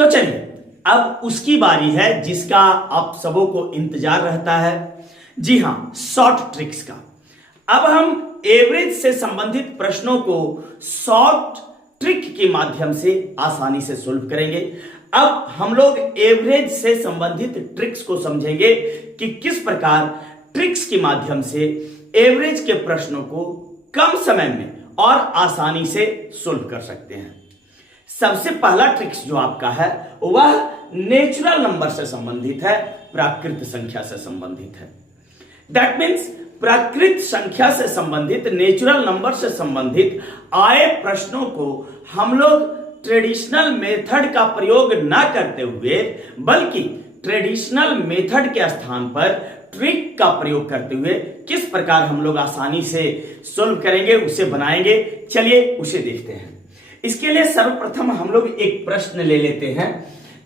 तो चलिए अब उसकी बारी है जिसका आप सबों को इंतजार रहता है। जी हां, शॉर्ट ट्रिक्स का। अब हम एवरेज से संबंधित प्रश्नों को शॉर्ट ट्रिक के माध्यम से आसानी से सोल्व करेंगे। अब हम लोग एवरेज से संबंधित ट्रिक्स को समझेंगे कि किस प्रकार ट्रिक्स के माध्यम से एवरेज के प्रश्नों को कम समय में और आसानी से सोल्व कर सकते हैं। सबसे पहला ट्रिक्स जो आपका है वह नेचुरल नंबर से संबंधित है, प्राकृत संख्या से संबंधित है। दैट मीन्स प्राकृत संख्या से संबंधित, नेचुरल नंबर से संबंधित आए प्रश्नों को हम लोग ट्रेडिशनल मेथड का प्रयोग ना करते हुए बल्कि ट्रेडिशनल मेथड के स्थान पर ट्रिक का प्रयोग करते हुए किस प्रकार हम लोग आसानी से सोल्व करेंगे, उसे बनाएंगे। चलिए उसे देखते हैं। इसके लिए सर्वप्रथम हम लोग एक प्रश्न ले लेते हैं।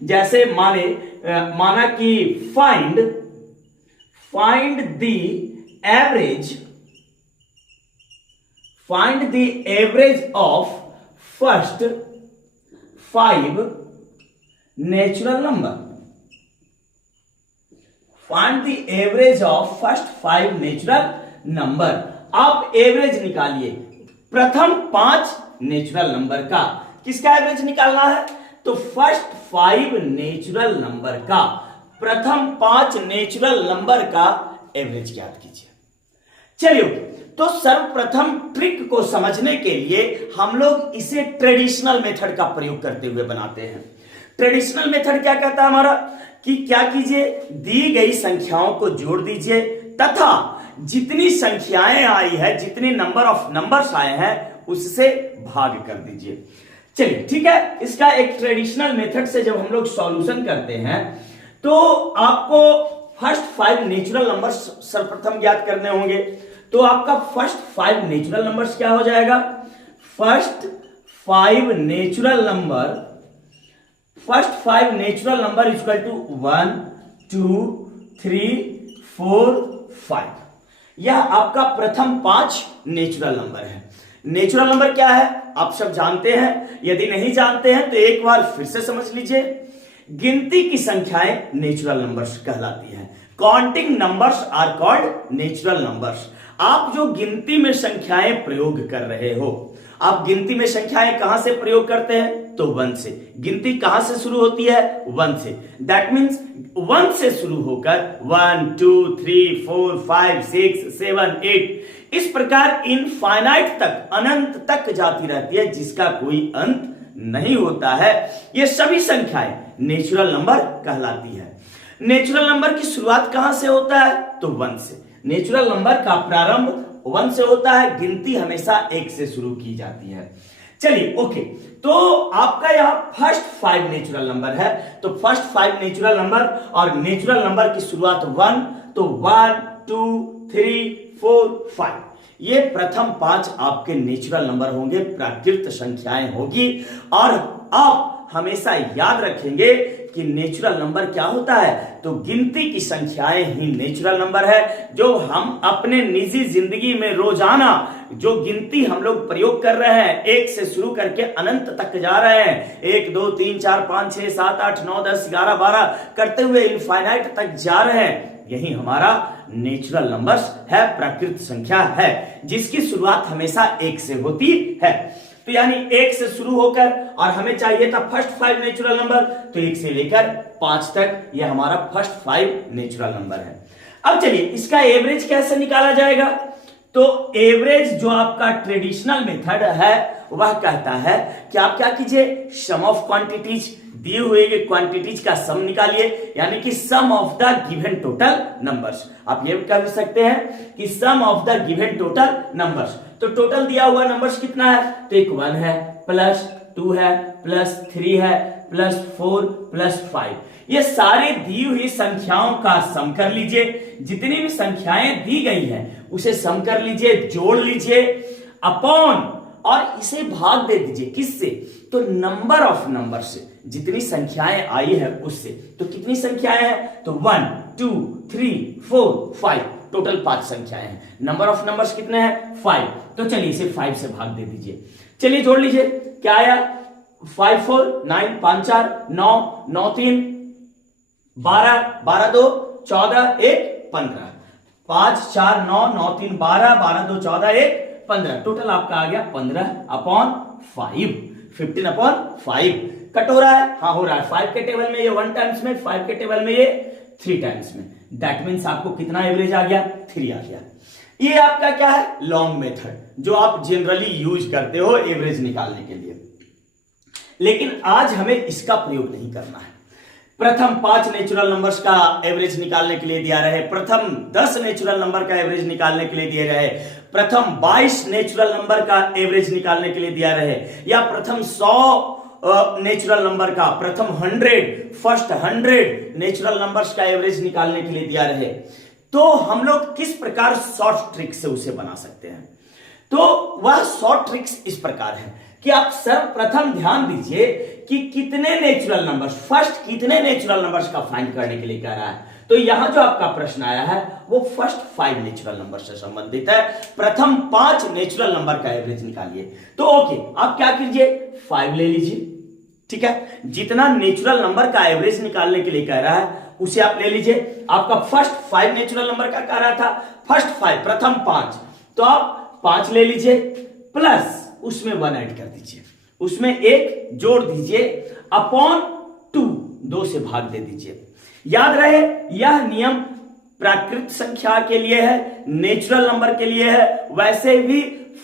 जैसे माना कि find the average of first 5 natural number. Find the average of first 5 natural number. आप एवरेज निकालिए प्रथम 5 नेचुरल नंबर का। किसका एवरेज निकालना है? तो फर्स्ट 5 नेचुरल नंबर का, प्रथम 5 नेचुरल नंबर का एवरेज ज्ञात कीजिए। चलिए, तो सर्वप्रथम ट्रिक को समझने के लिए हम लोग इसे ट्रेडिशनल मेथड का प्रयोग करते हुए बनाते हैं। ट्रेडिशनल मेथड क्या कहता है हमारा कि क्या कीजिए, दी गई संख्याओं को जोड़ दीजिए तथा जितनी संख्याएं आई है, जितने नंबर ऑफ नंबर्स आए हैं उससे भाग कर दीजिए। चलिए ठीक है, इसका एक ट्रेडिशनल मेथड से जब हम लोग सॉल्यूशन करते हैं तो आपको फर्स्ट 5 नेचुरल नंबर्स सर्वप्रथम ज्ञात करने होंगे। तो आपका फर्स्ट 5 नेचुरल नंबर्स क्या हो जाएगा? First 5 natural number equal to 1 2 3 4 5। यह आपका प्रथम 5 नेचुरल नंबर है। नेचुरल नंबर क्या है आप सब जानते हैं, यदि नहीं जानते हैं तो एक बार फिर से समझ लीजिए। गिनती की संख्याएं नेचुरल नंबर्स कहलाती हैं। Counting numbers are called natural numbers. आप जो गिनती में संख्याएं प्रयोग कर रहे हो, आप गिनती में संख्याएं कहां से प्रयोग करते हैं? तो 1 से। गिनती कहां से शुरू होती है? 1 से। दैट मीन्स 1 से शुरू होकर 1 2 3 4 5 6 7 8 इस प्रकार इनफाइनाइट तक, अनंत तक जाती रहती है, जिसका कोई अंत नहीं होता है। ये सभी संख्याएं नेचुरल नंबर कहलाती है। नेचुरल नंबर की शुरुआत कहां से होता है? तो 1 से। नेचुरल नंबर का प्रारंभ 1 से होता है। गिनती हमेशा 1 से शुरू की जाती है। चलिए ओके, तो आपका यहां फर्स्ट 5 नेचुरल नंबर है। तो फर्स्ट 5 नेचुरल नंबर और नेचुरल नंबर की शुरुआत 1, तो 1 2 3 4 5 ये प्रथम 5 आपके नेचुरल नंबर होंगे, प्राकृत संख्याएं होगी। और आप हमेशा याद रखेंगे कि नेचुरल नंबर क्या होता है? तो गिनती की संख्याएं ही नेचुरल नंबर है। जो हम अपने निजी जिंदगी में रोजाना जो गिनती हम लोग प्रयोग कर रहे हैं, 1 से शुरू करके अनंत तक जा रहे हैं, 1 2 3 4 5 6 7 8 9 10 11 12 करते हुए इनफाइनाइट तक जा रहे हैं, यही हमारा नेचुरल नंबर्स है, प्राकृत संख्या है, जिसकी शुरुआत हमेशा 1 से होती है। तो यानी 1 से शुरू होकर, और हमें चाहिए था फर्स्ट 5 नेचुरल नंबर, तो 1 से लेकर 5 तक यह हमारा फर्स्ट 5 नेचुरल नंबर है। अब चलिए इसका एवरेज कैसे निकाला जाएगा? तो एवरेज जो आपका ट्रेडिशनल मेथड है वह कहता है कि आप क्या कीजिए, सम ऑफ क्वांटिटीज, दिए हुए क्वांटिटीज का सम निकालिए, यानी कि sum of the given total numbers. आप ये कह सकते हैं कि sum of the given total numbers. तो टोटल दिया हुआ नंबर्स कितना है? तो एक 1 है, प्लस 2 है, प्लस 3 है, प्लस 4, प्लस 5। ये सारे दी हुई संख्याओं का सम कर लीजिए। जितनी भी संख्याएं दी गई हैं उसे सम कर लीजिए, जोड़ लीजिए, अपॉन, और इसे भाग दे दीजिए किससे? तो नंबर ऑफ नंबर से, जितनी संख्याएं आई है उससे। तो कितनी संख्याएं हैं? तो 1 2 3 4 5, टोटल 5 संख्याएं हैं। नंबर ऑफ नंबर्स कितने हैं? 5। तो चलिए इसे 5 से भाग दे दीजिए। चलिए जोड़ लीजिए, क्या आया? 5 4 9, 5 4 9, 9 3 12, 12 2 14, 1 15, 5 4 9, 9 3 12, 12 2 14, 1 15, टोटल आपका आ गया 15/5, 15/5। कट हो रहा है? हाँ हो रहा है। 5 के टेबल में ये 1 टाइम्स में, 5 के टेबल में ये 3 टाइम्स में। दैट मीन्स आपको कितना एवरेज आ गया? 3 आ गया। ये आपका क्या है? लॉन्ग मेथड, जो आप जनरली यूज करते हो एवरेज निकालने के लिए। लेकिन आज हमें इसका प्रयोग नहीं करना है। प्रथम 5 नेचुरल नंबर्स का एवरेज निकालने के लिए दिया रहे, प्रथम 10 नेचुरल नंबर का एवरेज निकालने के लिए दिए रहे, प्रथम 22 नेचुरल नंबर का एवरेज निकालने के लिए दिया रहे, या प्रथम 100 नेचुरल नंबर का, प्रथम 100 नेचुरल नंबर्स का एवरेज निकालने के लिए दिया रहे, तो हम लोग किस प्रकार शॉर्ट ट्रिक से उसे बना सकते हैं? तो वह शॉर्ट ट्रिक्स इस प्रकार है कि आप सर्वप्रथम ध्यान दीजिए कि कितने नेचुरल नंबर्स, फर्स्ट कितने नेचुरल नंबर्स का फाइंड करने के लिए कह रहा है। तो यहां जो आपका प्रश्न आया है वो फर्स्ट 5 नेचुरल नंबर से संबंधित है। प्रथम 5 नेचुरल नंबर का एवरेज निकालिए। तो ओके, आप क्या कीजिए? 5 ले लीजिए, ठीक है। जितना नेचुरल नंबर का एवरेज निकालने के लिए कह रहा है उसे आप ले लीजिए। आपका फर्स्ट 5 नेचुरल नंबर का कह रहा था, फर्स्ट 5, प्रथम 5, तो आप 5 ले लीजिए, प्लस उसमें 1 ऐड कर दीजिए, उसमें 1 जोड़ दीजिए, अपॉन 2, 2 से भाग दे दीजिए। याद रहे यह नियम प्राकृत संख्या के लिए है, नेचुरल नंबर के लिए है। वैसे भी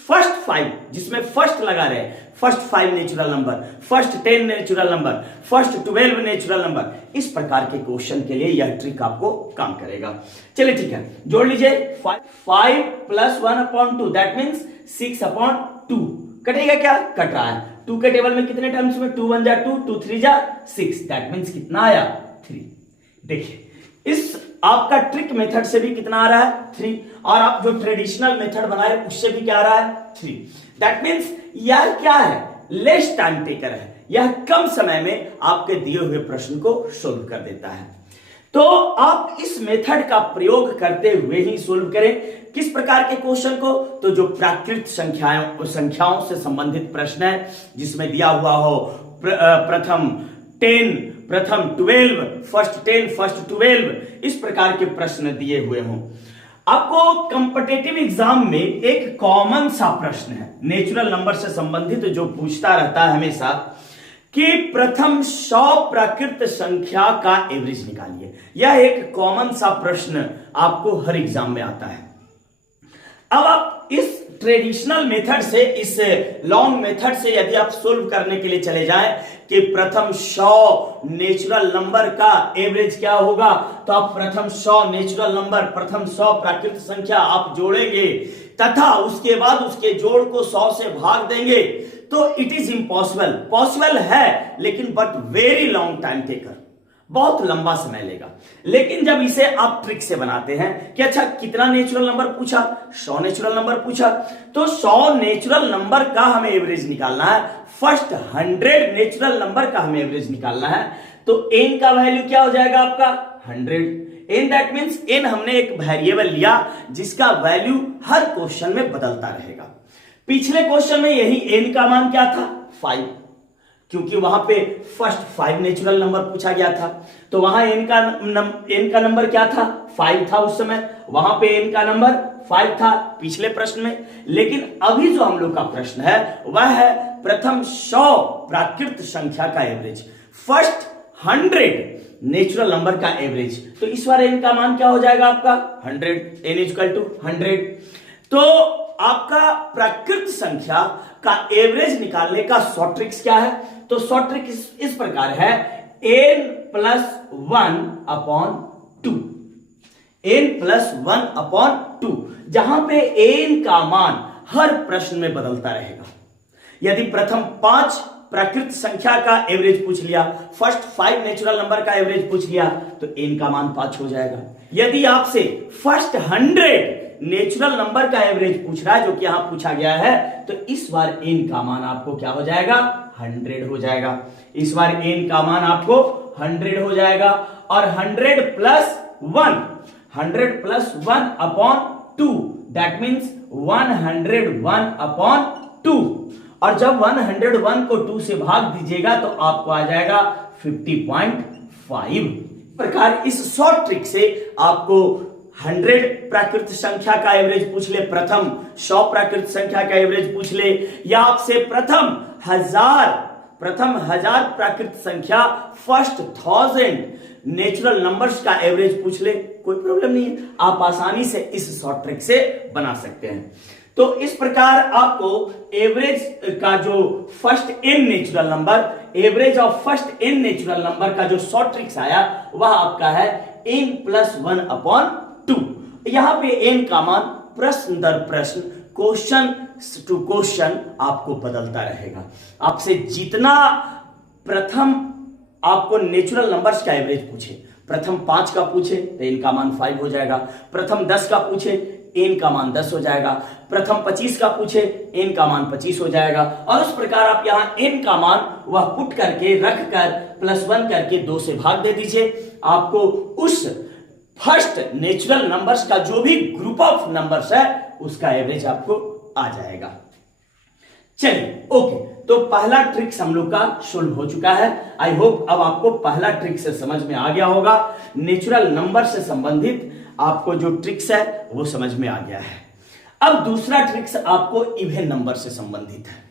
फर्स्ट 5 जिसमें फर्स्ट लगा रहे, first 5 natural number, first 10 natural number, first 12 natural number, इस प्रकार के क्वेश्चन के लिए यह ट्रिक आपको काम करेगा। चलिए ठीक है, जोड़ लीजिए। 5 + 1/2, दैट मीन्स 6/2। कटेगा क्या? कट रहा है। 2 के टेबल में कितने टाइम्स में? 2 1 जा 2, 2 3 जा 6, दैट मीन्स कितना आया? 3। देखिए इस आपका ट्रिक मेथड से भी कितना आ रहा है? 3। और आप जो ट्रेडिशनल मेथड बनाए उससे भी क्या आ रहा है? 3। दैट मीन्स यह क्या है? लेस टाइम टेकर है। यह कम समय में आपके दिए हुए प्रश्न को सोल्व कर देता है। तो आप इस मेथड का प्रयोग करते हुए ही सोल्व करें। किस प्रकार के क्वेश्चन को? तो जो प्राकृत संख्याओं से संबंधित प्रश्न है, जिसमें दिया हुआ हो प्रथम 10, प्रथम 12, फर्स्ट 10, फर्स्ट 12, इस प्रकार के प्रश्न दिए हुए हों। आपको कॉम्पिटिटिव एग्जाम में एक कॉमन सा प्रश्न है नेचुरल नंबर से संबंधित, जो पूछता रहता है हमेशा कि प्रथम 100 प्राकृत संख्या का एवरेज निकालिए। यह एक कॉमन सा प्रश्न आपको हर एग्जाम में आता है। अब आप इस ट्रेडिशनल मेथड से, इस लॉन्ग मेथड से यदि आप सोल्व करने के लिए चले जाएं कि प्रथम 100 नेचुरल नंबर का एवरेज क्या होगा, तो आप प्रथम 100 नेचुरल नंबर, प्रथम 100 प्राकृत संख्या आप जोड़ेंगे तथा उसके बाद उसके जोड़ को 100 से भाग देंगे, तो इट इज इम्पॉसिबल। पॉसिबल है लेकिन but very long time taker, बहुत लंबा समय लेगा। लेकिन जब इसे आप ट्रिक से बनाते हैं कि अच्छा कितना नेचुरल नंबर पूछा? 100 नेचुरल नंबर पूछा, तो 100 नेचुरल नंबर का हमें एवरेज निकालना है, फर्स्ट 100 नेचुरल नंबर का हमें एवरेज निकालना है। तो n का वैल्यू क्या हो जाएगा आपका? 100। n दैट मीन्स n हमने एक वेरिएबल लिया जिसका वैल्यू हर क्वेश्चन में बदलता रहेगा। पिछले क्वेश्चन में यही n का मान क्या था? 5, क्योंकि वहां पे फर्स्ट 5 नेचुरल नंबर पूछा गया था, तो वहां n का नंबर क्या था? 5 था उस समय, वहां पे n का नंबर 5 था पिछले प्रश्न में। लेकिन अभी जो हम लोग का प्रश्न है वह है प्रथम 100 प्राकृत संख्या का एवरेज, फर्स्ट 100 नेचुरल नंबर का एवरेज। तो इस बार n का मान क्या हो जाएगा आपका? 100, n = 100। तो आपका प्राकृत संख्या का एवरेज निकालने का शॉर्ट ट्रिक्स क्या है? तो शॉर्ट ट्रिक इस प्रकार है, n + 1/2, n + 1/2, जहां पे n का मान हर प्रश्न में बदलता रहेगा। यदि प्रथम 5 प्राकृत संख्या का एवरेज पूछ लिया, फर्स्ट 5 नेचुरल नंबर का एवरेज पूछ लिया, तो n का मान 5 हो जाएगा। यदि आपसे फर्स्ट 100 नेचुरल नंबर का एवरेज पूछ रहा है, जो कि यहां पूछा गया है, तो इस बार n का मान आपको क्या हो जाएगा? 100 हो जाएगा। इस बार n का मान आपको 100 हो जाएगा। और 100 + 1/2, दैट मीन्स 101/2। और जब 101 को 2 से भाग दीजिएगा तो आपको आ जाएगा 50.5। प्रकार इस शॉर्ट ट्रिक से आपको 100 प्राकृत संख्या का एवरेज पूछ ले, प्रथम 100 प्राकृत संख्या का एवरेज पूछ ले, या आपसे प्रथम 1000 प्राकृत संख्या फर्स्ट 1000 नेचुरल नंबर्स का एवरेज पूछ ले, कोई प्रॉब्लम नहीं है, आप आसानी से इस शॉर्ट ट्रिक से बना सकते हैं। तो इस प्रकार आपको एवरेज का जो first n natural number, average of first n natural number का जो शॉर्ट ट्रिक्स आया वह आपका है n+1/2। यहां पे n का मान प्रश्न दर प्रश्न, क्वेश्चन टू क्वेश्चन आपको बदलता रहेगा। आपसे जितना प्रथम आपको नेचुरल नंबर्स का एवरेज पूछे, प्रथम 5 का पूछे तो n का मान 5 हो जाएगा, प्रथम 10 का पूछे n का मान 10 हो जाएगा, प्रथम 25 का पूछे n का मान 25 हो जाएगा, और उस प्रकार आप यहां n का मान वह पुट करके रख कर +1 करके 2 से भाग दे दीजिए, आपको उस फर्स्ट नेचुरल नंबर्स का जो भी ग्रुप ऑफ नंबर्स है उसका एवरेज आपको आ जाएगा। चलिए ओके, तो पहला ट्रिक्स हम लोग का सोल्व हो चुका है। आई होप अब आपको पहला ट्रिक से समझ में आ गया होगा, नेचुरल नंबर से संबंधित आपको जो ट्रिक्स है वो समझ में आ गया है। अब दूसरा ट्रिक्स आपको इवन नंबर से संबंधित है।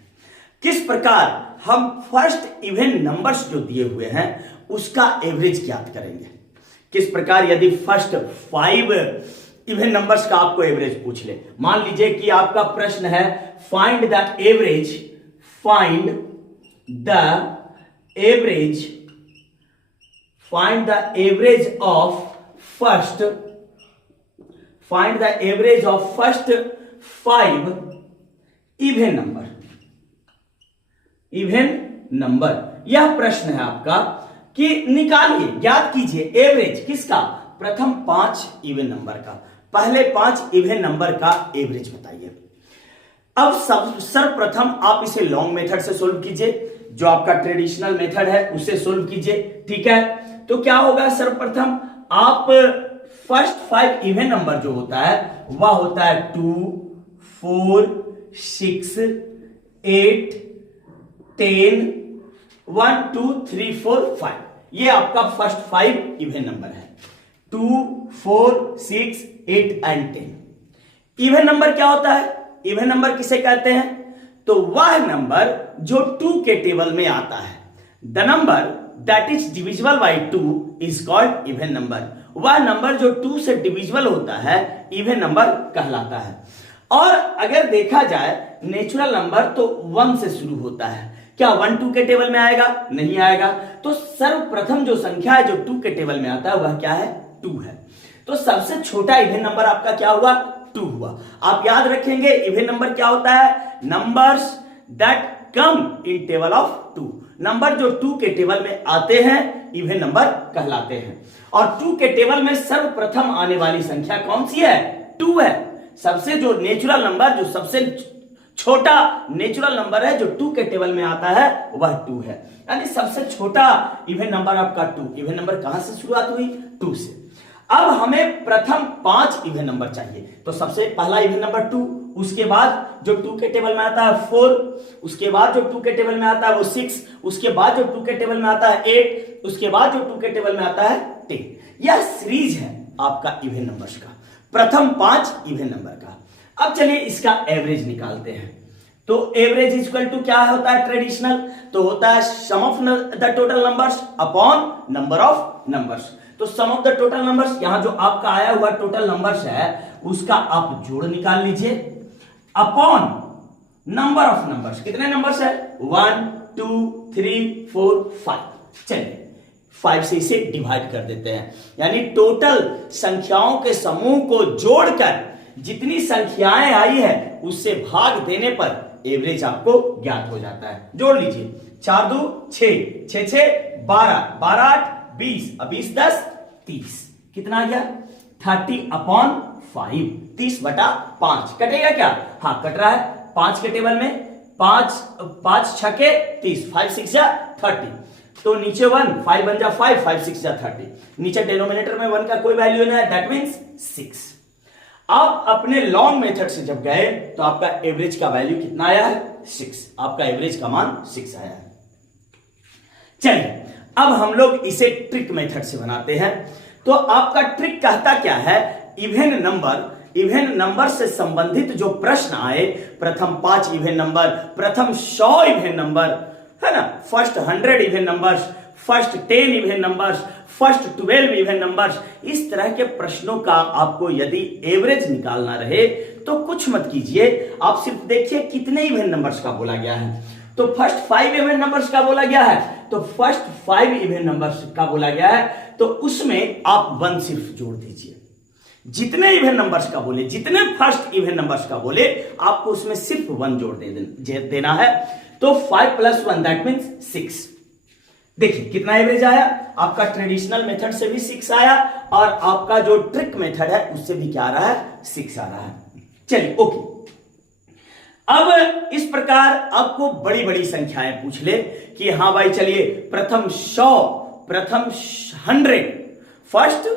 किस प्रकार हम फर्स्ट इवन नंबर्स जो दिए हुए हैं उसका एवरेज ज्ञात करेंगे। किस प्रकार यदि फर्स्ट 5 इवन नंबर्स का आपको एवरेज पूछ ले, मान लीजिए कि आपका प्रश्न है find the average of first 5 even number. यह प्रश्न है आपका कि निकालिए, ज्ञात कीजिए एवरेज किसका, प्रथम 5 इवन नंबर का, पहले 5 इवन नंबर का एवरेज बताइए। अब सर्वप्रथम आप इसे लॉन्ग मेथड से सोल्व कीजिए, जो आपका ट्रेडिशनल मेथड है उससे सोल्व कीजिए, ठीक है। तो क्या होगा, सर्वप्रथम आप फर्स्ट 5 इवन नंबर जो होता है वह होता है 2, 4, 6, 8, 10, 1, 2, 3, 4, 5। ये आपका फर्स्ट 5 इवन नंबर है, 2, 4, 6, 8 एंड 10। इवन नंबर क्या होता है, इवन नंबर किसे कहते हैं, तो वह नंबर जो 2 के टेबल में आता है। The number that is divisible by 2 is called even number. वह नंबर जो 2 से डिविजिबल होता है इवन नंबर कहलाता है। और अगर देखा जाए नेचुरल नंबर तो 1 से शुरू होता है। क्या 1 2 के टेबल में आएगा, नहीं आएगा। तो सर्वप्रथम जो संख्या है जो 2 के टेबल में आता है वह क्या है, 2 है। तो सबसे छोटा इवन नंबर आपका क्या हुआ, 2 हुआ। आप याद रखेंगे इवन नंबर क्या होता है, numbers that come in table of 2। Number जो 2 के टेबल में आते हैं इवन नंबर कहलाते हैं। और 2 के टेबल में सर्वप्रथम आने वाली संख्या कौन सी है, 2 है। सबसे जो नेचुरल नंबर, जो सबसे छोटा नेचुरल नंबर है जो 2 के टेबल में आता है वह 2 है। यानी सबसे छोटा इवन नंबर आपका 2। इवन नंबर कहां से शुरुआत हुई, 2 से। अब हमें प्रथम 5 इवन नंबर चाहिए। तो सबसे पहला इवन नंबर 2, उसके बाद जो 2 के टेबल में आता है 4, उसके बाद जो 2 के टेबल में आता है वो 6, उसके बाद जो 2 के टेबल में आता है 8, उसके बाद जो 2 के टेबल में आता है 10। यह सीरीज है आपका इवन नंबर्स का, प्रथम 5 इवन नंबर का। अब चलिए इसका एवरेज निकालते हैं। तो एवरेज इक्वल टू क्या होता है, ट्रेडिशनल तो होता है sum of the total numbers upon number of numbers. तो sum of the total numbers, यहां जो आपका आया हुआ टोटल नंबर्स है उसका आप जोड़ निकाल लीजिए अपॉन नंबर ऑफ नंबर्स। कितने नंबर्स है, 1 2 3 4 5। चलिए 5 से इसे डिवाइड कर देते हैं, यानी टोटल संख्याओं के समूह को जोड़कर जितनी संख्याएं आई है उससे भाग देने पर एवरेज आपको ज्ञात हो जाता है। जोड़ लीजिए, 4 2 6, 6 6 12, 12 8 20, 20 10 30। कितना आ गया, 30/5, 30/5। कटेगा क्या, हाँ कट रहा है। 5 के टेबल में 5 छके 30, 5 6 जा 30। तो नीचे 1, 5 बन जा 5, 5 6 जा 30। नीचे डिनोमिनेटर में 1 का कोई वैल्यू नहीं है, दैट मींस 6। आप अपने लॉन्ग मेथड से जब गए तो आपका एवरेज का वैल्यू कितना आया है? 6। आपका एवरेज का मान 6 आया है। चलिए अब हम लोग इसे ट्रिक मेथड से बनाते हैं। तो आपका ट्रिक कहता क्या है? इवन नंबर से संबंधित जो प्रश्न आए, प्रथम 5 इवन नंबर, प्रथम 100 इवन नंबर, है ना, first 100 even numbers, first 10 even numbers, first 12 even numbers, इस तरह के प्रश्नों का आपको यदि एवरेज निकालना रहे तो कुछ मत कीजिए, आप सिर्फ देखिए कितने इवन नंबर्स का बोला गया है। तो फर्स्ट 5 इवन नंबर्स का बोला गया है, तो फर्स्ट 5 इवन नंबर्स का बोला गया है, तो उसमें आप 1 सिर्फ जोड़ दीजिए। जितने इवन नंबर्स का बोले, जितने फर्स्ट इवन नंबर्स का बोले, आपको उसमें सिर्फ 1 जोड़ देना है। तो 5 + 1 दैट मीन्स 6। देखिए कितना एवरेज आया, आपका ट्रेडिशनल मेथड से भी 6 आया और आपका जो ट्रिक मेथड है उससे भी क्या आ रहा है? 6 आ रहा है। चलिए ओके। अब इस प्रकार आपको बड़ी बड़ी संख्याएं पूछ ले कि हाँ भाई चलिए प्रथम 100, प्रथम 100, फर्स्ट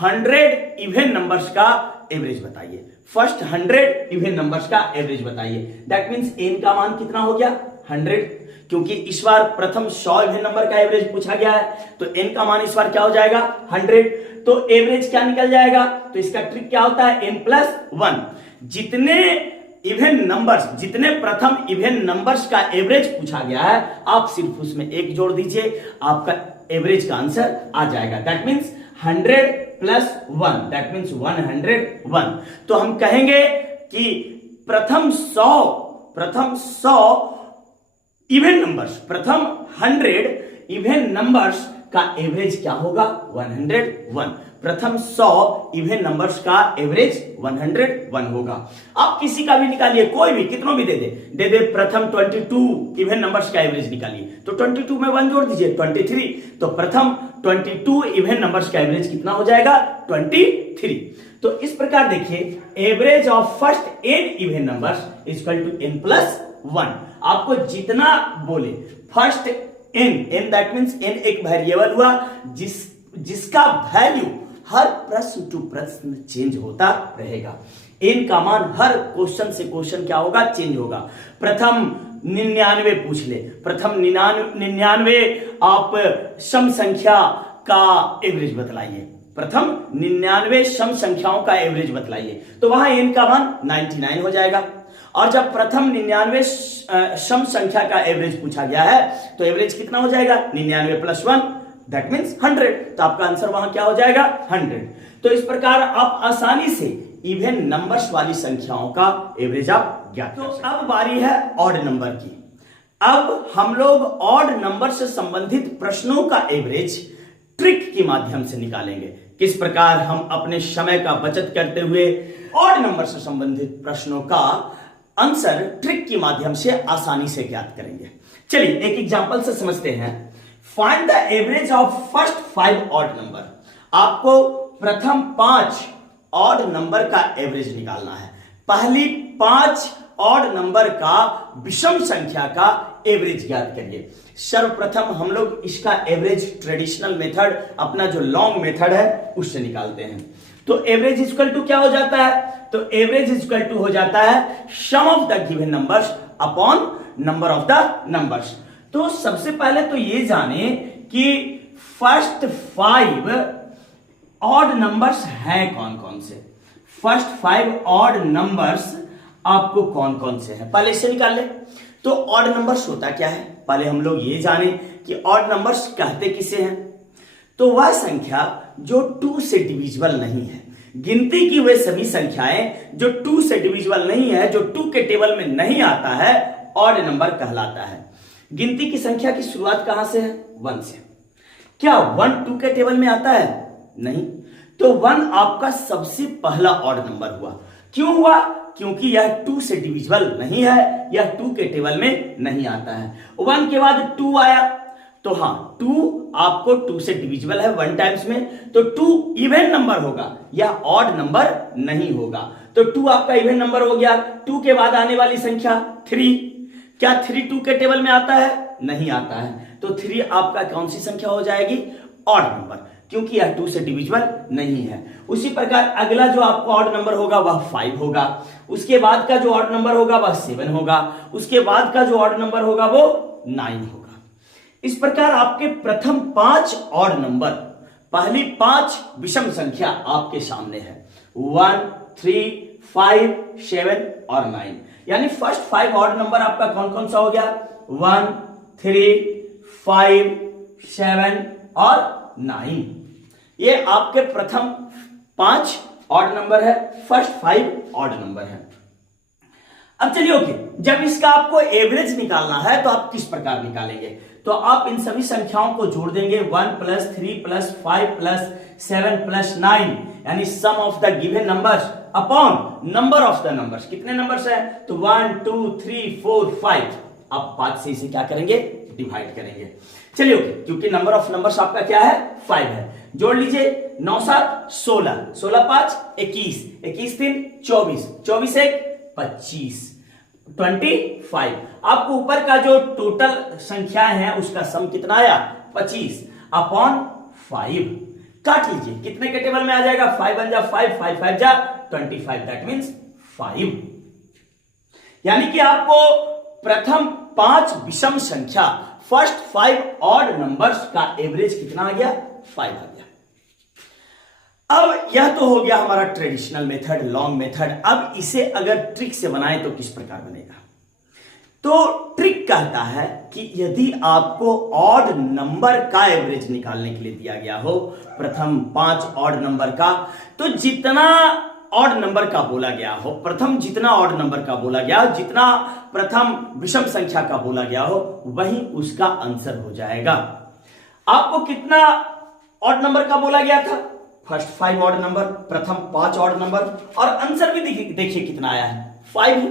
100 इवन नंबर्स का एवरेज बताइए, फर्स्ट 100 इवन नंबर्स का एवरेज बताइए। दैट मींस n का मान कितना हो गया? 100, क्योंकि इस बार प्रथम 100 इवन नंबर का एवरेज पूछा गया है, तो n का मान इस बार क्या हो जाएगा? 100। तो एवरेज क्या निकल जाएगा? तो इसका ट्रिक क्या होता है? n + 1। जितने इवन नंबर्स, जितने प्रथम इवन नंबर्स का एवरेज पूछा गया है, आप सिर्फ उसमें 1 जोड़ दीजिए, आपका एवरेज का आंसर आ जाएगा। That means 100 + 1 that means 101। तो हम कहेंगे कि प्रथम 100 इवन नंबर्स, प्रथम 100 इवन नंबर्स का एवरेज क्या होगा? 101। प्रथम 100 इवन नंबर्स का एवरेज 101 होगा। आप किसी का भी निकालिए, कोई भी, कितनों भी दे दे प्रथम 22 इवन नंबर्स का एवरेज निकालिए, तो 22 में 1 जोड़ दीजिए, 23। तो प्रथम 22 इवन नंबर्स का एवरेज कितना हो जाएगा? 23। तो इस प्रकार देखिए, average of first n even numbers equal to n + 1। आपको जितना बोले first n that means n एक वेरिएबल हुआ जिसका वैल्यू हर प्रश्न टू प्रश्न चेंज होता रहेगा। n का मान हर क्वेश्चन से क्वेश्चन क्या होगा? चेंज होगा। प्रथम 99 पूछ ले, प्रथम 99 आप सम संख्या का एवरेज बतलाइए, प्रथम 99 सम संख्याओं का एवरेज बतलाइए, तो वहां n का मान 99 हो जाएगा। और जब प्रथम 99 सम संख्या का एवरेज पूछा गया है, तो एवरेज कितना हो जाएगा? 99 + 1 दैट मींस 100। तो आपका आंसर वहां क्या हो जाएगा? 100। तो इस प्रकार आप आसानी से इवन नंबर्स वाली संख्याओं का एवरेज आप ज्ञात कर सकते हैं। अब बारी है ऑड नंबर की। अब हम लोग ऑड नंबर से संबंधित प्रश्नों का एवरेज ट्रिक के माध्यम से निकालेंगे। किस प्रकार हम अपने समय का बचत करते हुए ऑड नंबर से संबंधित प्रश्नों का आंसर ट्रिक के माध्यम से आसानी से ज्ञात करेंगे। चलिए एक एग्जांपल से समझते हैं। Find the average of first 5 odd number. आपको प्रथम 5 ऑड नंबर का एवरेज निकालना है। पहली 5 ऑड नंबर का विषम संख्या का एवरेज ज्ञात करिए। सर्वप्रथम हम लोग इसका एवरेज ट्रेडिशनल मेथड, अपना जो लॉन्ग मेथड है उससे निकालते हैं। तो एवरेज इक्वल टू क्या हो जाता है? तो एवरेज इक्वल टू हो जाता है sum of the given numbers upon number of the numbers. तो सबसे पहले तो ये जाने कि फर्स्ट 5 ऑड नंबर्स हैं कौन कौन से। फर्स्ट 5 ऑड नंबर्स आपको कौन कौन से हैं, पहले इसे निकाल ले। तो ऑड नंबर्स होता क्या है, पहले हम लोग ये जाने कि ऑड नंबर्स कहते किसे हैं। तो वह संख्या जो 2 से डिविजिबल नहीं है। गिनती की वे सभी संख्याएं जो 2 से डिविजिबल नहीं है, जो 2 के टेबल में नहीं आता है, ऑड नंबर कहलाता है। गिनती की संख्या की शुरुआत कहां से है? 1 से। क्या 1 2 के टेबल में आता है? नहीं। तो 1 आपका सबसे पहला ऑड नंबर हुआ। क्यों हुआ? क्योंकि यह 2 से डिविजिबल नहीं है, यह 2 के टेबल में नहीं आता है। 1 के बाद 2 आया, तो हाँ 2 आपको 2 से डिविजिबल है 1 टाइम्स में, तो 2 इवन नंबर होगा, यह ऑड नंबर नहीं होगा। तो 2 आपका इवन नंबर हो गया। 2 के बाद आने वाली संख्या 3, क्या 3 2 के टेबल में आता है? नहीं आता है। तो 3 आपका कौन सी संख्या हो जाएगी? Odd number. क्योंकि यह 2 से डिविजिबल नहीं है। उसी प्रकार अगला जो आपको ऑड नंबर होगा वह 5 होगा, उसके बाद का जो ऑड नंबर होगा वह 7 होगा, उसके बाद का जो ऑड नंबर होगा वो 9 होगा। इस प्रकार आपके प्रथम 5 ऑड नंबर, पहली 5 विषम संख्या आपके सामने है 1, 3, 5, 7 और 9। यानी फर्स्ट 5 ऑड नंबर आपका कौन कौन सा हो गया? 1, 3, 5, 7 और 9। ये आपके प्रथम 5 ऑड नंबर है, फर्स्ट 5 ऑड नंबर है। अब चलिए ओके, जब इसका आपको एवरेज निकालना है तो आप किस प्रकार निकालेंगे? तो आप इन सभी संख्याओं को जोड़ देंगे 1 + 3 + 5 + 7 + 9, यानी sum of the given numbers upon number of the numbers. कितने नंबर्स हैं? तो 1, 2, 3, 4, 5। आप 5 से इसे क्या करेंगे? डिवाइड करेंगे। चलिए ओके, क्योंकि नंबर ऑफ नंबर्स आपका क्या है? 5 है। जोड़ लीजिए 9 7 16, 16 5 21, 21 3 24, 24 1 25, 25। आपको ऊपर का जो टोटल संख्या है उसका सम कितना आया? 25 अपॉन 5। काट लीजिए, कितने के टेबल में आ जाएगा? 5 1 जा 5, 5 5 जा 25, दैट मीन्स 5। यानी कि आपको प्रथम 5 विषम संख्या, फर्स्ट 5 ऑड नंबर्स का एवरेज कितना आ गया? 5 आ गया। अब यह तो हो गया हमारा ट्रेडिशनल मेथड, लॉन्ग मेथड। अब इसे अगर ट्रिक से बनाए तो किस प्रकार बनेगा? तो ट्रिक कहता है कि यदि आपको ऑड नंबर का एवरेज निकालने के लिए दिया गया हो, प्रथम 5 ऑड नंबर का, तो जितना ऑड नंबर का बोला गया हो, प्रथम जितना ऑड नंबर का बोला गया हो, जितना प्रथम विषम संख्या का बोला गया हो, वही उसका आंसर हो जाएगा। आपको कितना ऑड नंबर का बोला गया था? फर्स्ट 5 ऑड नंबर, प्रथम 5 ऑड नंबर, और आंसर भी देखिए कितना आया है? 5 है।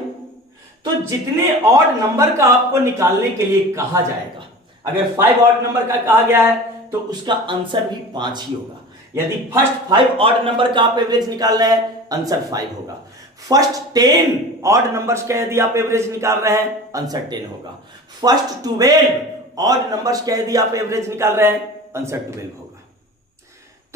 तो जितने ऑड नंबर का आपको निकालने के लिए कहा जाएगा, अगर 5 ऑड नंबर का कहा गया है तो उसका आंसर भी 5 ही होगा। यदि फर्स्ट 5 ऑड नंबर का आप एवरेज निकाल रहे हैं, आंसर 5 होगा। फर्स्ट 10 ऑड नंबर्स का यदि आप एवरेज निकाल रहे हैं, आंसर 10 होगा। फर्स्ट 12 ऑड नंबर्स का यदि आप एवरेज निकाल रहे हैं, आंसर 12 होगा।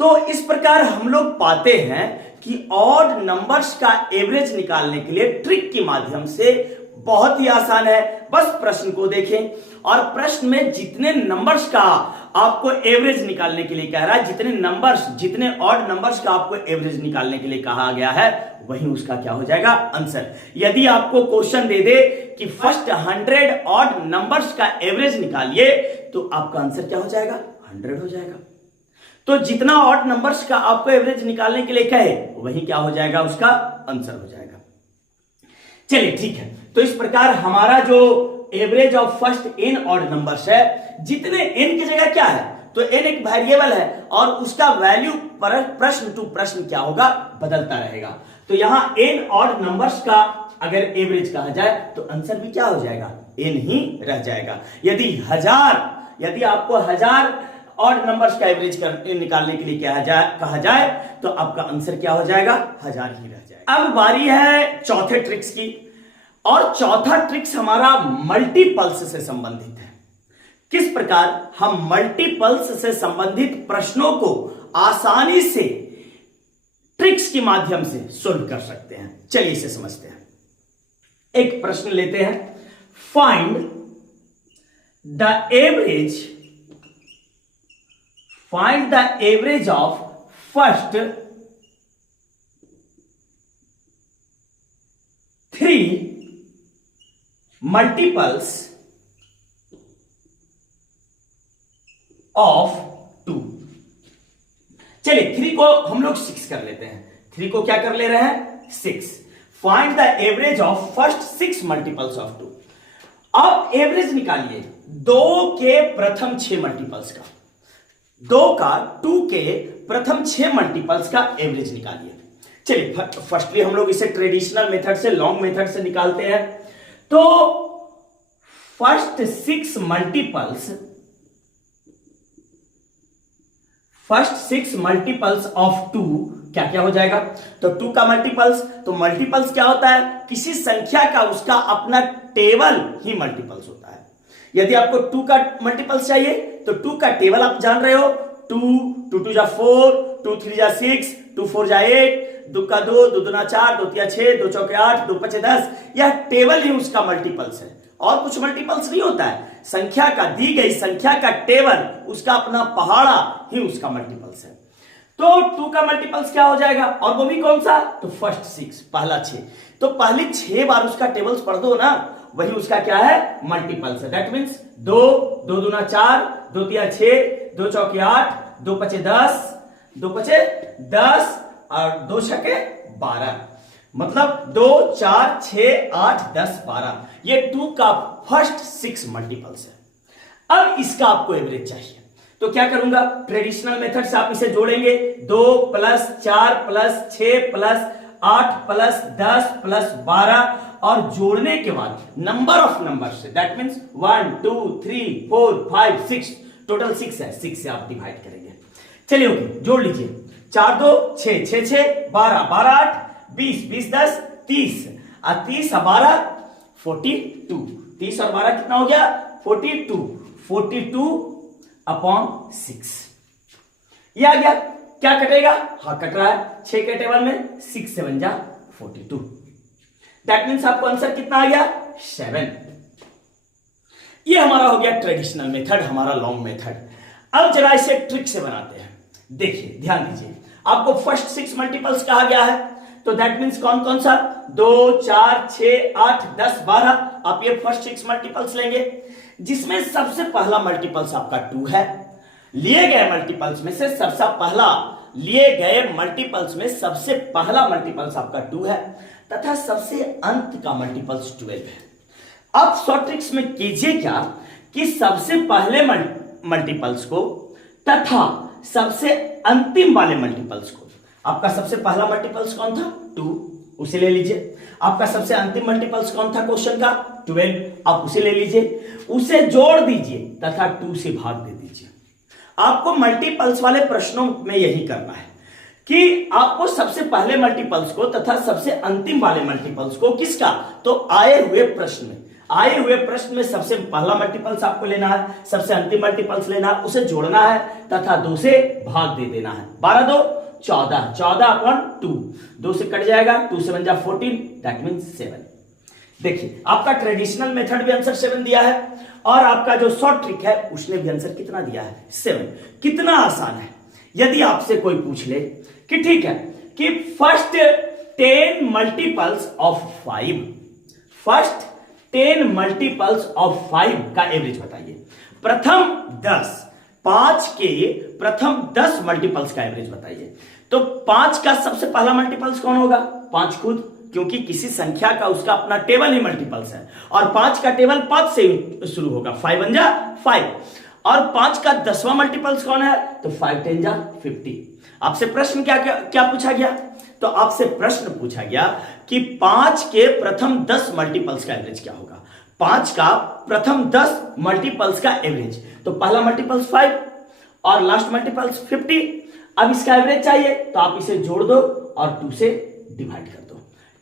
तो इस प्रकार हम लोग पाते हैं कि ऑड नंबर्स का एवरेज निकालने के लिए ट्रिक के माध्यम से बहुत ही आसान है। बस प्रश्न को देखें, और प्रश्न में जितने नंबर्स का आपको एवरेज निकालने के लिए कह रहा है, जितने ऑड नंबर्स का आपको एवरेज निकालने के लिए कहा गया है, वही उसका क्या हो जाएगा? आंसर। यदि आपको क्वेश्चन दे दे कि फर्स्ट 100 ऑड नंबर्स का एवरेज निकालिए, तो आपका आंसर क्या हो जाएगा? 100 हो जाएगा। तो जितना ऑड नंबर्स का आपको एवरेज निकालने के लिए कहे, वही क्या हो जाएगा? उसका आंसर हो जाएगा। चलिए ठीक है, तो इस प्रकार हमारा जो average of first n odd numbers है, जितने n की जगह क्या है? तो n एक वेरिएबल है और उसका वैल्यू प्रश्न टू प्रश्न क्या होगा? बदलता रहेगा। तो यहां n ऑड नंबर्स का अगर एवरेज कहा जाए तो आंसर भी क्या हो जाएगा? n ही रह जाएगा। यदि आपको 1000 ऑड नंबर्स का एवरेज निकालने के लिए कहा जाए तो आपका आंसर क्या हो जाएगा? 1000 ही रह जाएगा। अब बारी है चौथे ट्रिक्स की, और चौथा ट्रिक्स हमारा मल्टीपल्स से संबंधित है। किस प्रकार हम मल्टीपल्स से संबंधित प्रश्नों को आसानी से ट्रिक्स के माध्यम से सोल्व कर सकते हैं। चलिए इसे समझते हैं। एक प्रश्न लेते हैं, find the average of first 3 multiples of 2। चलिए 3 को हम लोग 6 कर लेते हैं। 3 को क्या कर ले रहे हैं? 6। Find the average of first 6 multiples of 2। अब एवरेज निकालिए 2 के प्रथम 6 मल्टीपल्स का, 2 के प्रथम 6 मल्टीपल्स का एवरेज निकालिए। चलिए फर्स्टली हम लोग इसे ट्रेडिशनल मेथड से, लॉन्ग मेथड से निकालते हैं। तो फर्स्ट 6 मल्टीपल्स ऑफ 2 क्या क्या हो जाएगा? तो 2 का मल्टीपल्स, तो मल्टीपल्स क्या होता है? किसी संख्या का उसका अपना टेबल ही मल्टीपल्स होता है। यदि आपको 2 का मल्टीपल्स चाहिए तो 2 का टेबल आप जान रहे हो, 2, 2 2 जा 4, 2 3 जा 6, 2 4 जा 8, 2 का 2, 2 दूना 4, 2 तिया 6, 2 चौके 8, 2 पचे 10। यह टेबल ही उसका मल्टीपल्स है और कुछ मल्टीपल्स नहीं होता है। संख्या का, दी गई संख्या का टेबल उसका अपना पहाड़ा ही उसका मल्टीपल्स है। तो 2 का मल्टीपल्स क्या हो जाएगा, और वो भी कौन सा, तो फर्स्ट 6, पहला 6। तो पहले 6 बार उसका टेबल्स पढ़ दो ना, वही उसका क्या है, मल्टीपल्स है। दैट मीन्स 2, 2 दूना 4, 2 तिया 6, 2 चौके 8, 2 पचे 10, 2 पचे 10 और 2 छके 12, मतलब 2 4 6 8 10 12। ये 2 का फर्स्ट 6 मल्टीपल्स है। अब इसका आपको एवरेज चाहिए, तो क्या करूंगा, ट्रेडिशनल मेथड से आप इसे जोड़ेंगे। 2 plus 4 plus 6 plus 8 plus 10 plus 12 और जोड़ने के बाद नंबर ऑफ नंबर से, दैट मीन्स 1 2 3 4 5 6, टोटल 6 है, 6 से आप डिवाइड करेंगे। चलिए ओके, जोड़ लीजिए। 4 2 6 6 6 12 12 8 20 20 10 30 और 30 और 12 42। 30 और 12 कितना हो गया, 42। 42 अपॉन 6 ये आ गया। क्या कटेगा, हाँ कट रहा है, 6 के टेबल में 6 7 जा 42। दैट मीन्स आपको आंसर कितना आ गया, 7। ये हमारा हो गया ट्रेडिशनल मेथड, हमारा लॉन्ग मेथड। अब जरा इसे ट्रिक से बनाते हैं। देखिए ध्यान दीजिए, आपको फर्स्ट 6 मल्टीपल्स कहा गया है, तो दैट मीन्स कौन कौन सा, 2 4 6 8 10 12। आप ये फर्स्ट 6 मल्टीपल्स लेंगे, जिसमें सबसे पहला मल्टीपल्स आपका 2 है। लिए गए मल्टीपल्स में से सबसे पहला, लिए गए मल्टीपल्स में सबसे पहला मल्टीपल्स आपका 2 है तथा सबसे अंत का मल्टीपल्स 12 है। अब शॉर्ट ट्रिक्स में कीजिए क्या कि सबसे पहले मल्टीपल्स को तथा सबसे अंतिम वाले मल्टीपल्स को, आपका सबसे पहला मल्टीपल्स कौन था, 2, उसे ले लीजिए। आपका सबसे अंतिम मल्टीपल्स कौन था क्वेश्चन का, 12, आप उसे ले लीजिए, उसे जोड़ दीजिए तथा 2 से भाग दे दीजिए। आपको मल्टीपल्स वाले प्रश्नों में यही करना है कि आपको सबसे पहले मल्टीपल्स को तथा सबसे अंतिम वाले मल्टीपल्स को, किसका, तो आए हुए प्रश्न में सबसे पहला मल्टीपल्स आपको लेना है, सबसे अंतिम मल्टीपल्स लेना है, उसे जोड़ना है तथा 2 से भाग दे देना है। 12 2 14, 14 अपॉन 2, 2 से कट जाएगा, 2 7 जा 14, दैट मीन्स 7। देखिए आपका ट्रेडिशनल मेथड भी आंसर 7 दिया है और आपका जो शॉर्ट ट्रिक है उसने भी आंसर कितना दिया है, 7। कितना आसान है। यदि आपसे कोई पूछ ले कि ठीक है कि first 10 multiples of 5, first 10 multiples of 5 का एवरेज बताइए। प्रथम 10, 5 के प्रथम 10 मल्टीपल्स का एवरेज बताइए। तो 5 का सबसे पहला मल्टीपल्स कौन होगा, 5 खुद, क्योंकि किसी संख्या का उसका अपना टेबल ही मल्टीपल्स है और 5 का टेबल 5 से शुरू होगा, 5 1 जा 5। और 5 का 10वां मल्टीपल्स कौन है, तो 5 10 जा 50। आपसे प्रश्न क्या पूछा गया, तो आपसे प्रश्न पूछा गया कि 5 के प्रथम 10 मल्टीपल्स का एवरेज क्या होगा। 5 का प्रथम 10 मल्टीपल्स का एवरेज, तो पहला मल्टीपल्स 5 और लास्ट मल्टीपल्स 50। अब इसका एवरेज चाहिए तो आप इसे जोड़ दो और 2 से डिवाइड कर दो।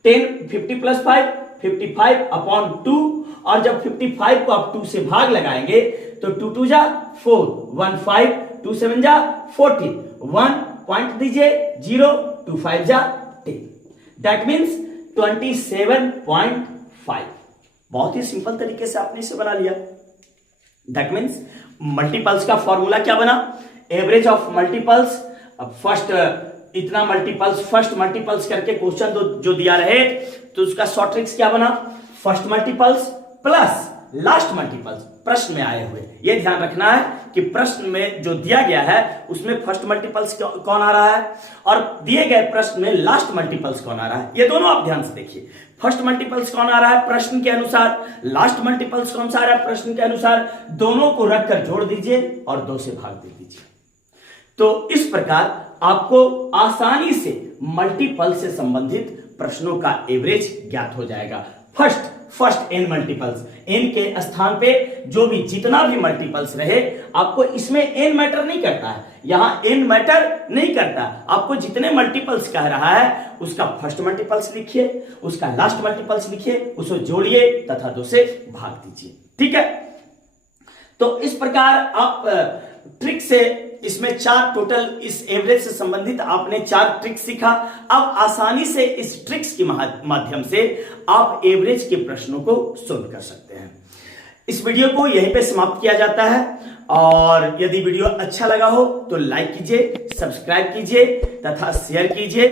10 50 प्लस 5 55 अपॉन 2, और जब 55 को आप 2 से भाग लगाएंगे तो 2 2 जा 4, 1 5, 2 7 जा 14, 1 पॉइंट दीजिए 0, 2 5 जा 10, दैट मीन्स 27.5। बहुत ही सिंपल तरीके से आपने इसे बना लिया। दैट मीन्स मल्टीपल्स का फॉर्मूला क्या बना, एवरेज ऑफ मल्टीपल्स। अब फर्स्ट इतना मल्टीपल्स, फर्स्ट मल्टीपल्स करके क्वेश्चन जो दिया रहे तो उसका शॉर्ट ट्रिक्स क्या बना, first multiples plus last multiples प्रश्न में आए हुए। यह ध्यान रखना है कि प्रश्न में जो दिया गया है उसमें फर्स्ट मल्टीपल्स कौन आ रहा है और दिए गए प्रश्न में लास्ट मल्टीपल्स कौन आ रहा है। ये दोनों आप ध्यान से देखिए, फर्स्ट मल्टीपल्स कौन आ रहा है प्रश्न के अनुसार, लास्ट मल्टीपल्स कौन सा आ रहा है प्रश्न के अनुसार। दोनों को रखकर जोड़ दीजिए और 2 से भाग दे दीजिए। तो इस प्रकार आपको आसानी से मल्टीपल से संबंधित प्रश्नों का एवरेज ज्ञात हो जाएगा। फर्स्ट n मल्टीपल्स, n के स्थान पे जो भी जितना भी मल्टीपल्स रहे, आपको इसमें n मैटर नहीं करता है, यहां n मैटर नहीं करता। आपको जितने मल्टीपल्स कह रहा है उसका फर्स्ट मल्टीपल्स लिखिए, उसका लास्ट मल्टीपल्स लिखिए, उसे जोड़िए तथा 2 से भाग दीजिए। ठीक है, तो इस प्रकार आप ट्रिक से इसमें 4 टोटल इस एवरेज से संबंधित आपने 4 ट्रिक्स सीखा। अब आसानी से इस ट्रिक्स के माध्यम से आप एवरेज के प्रश्नों को सोल्व कर सकते हैं। इस वीडियो को यहीं पे समाप्त किया जाता है, और यदि वीडियो अच्छा लगा हो तो लाइक कीजिए, सब्सक्राइब कीजिए तथा शेयर कीजिए।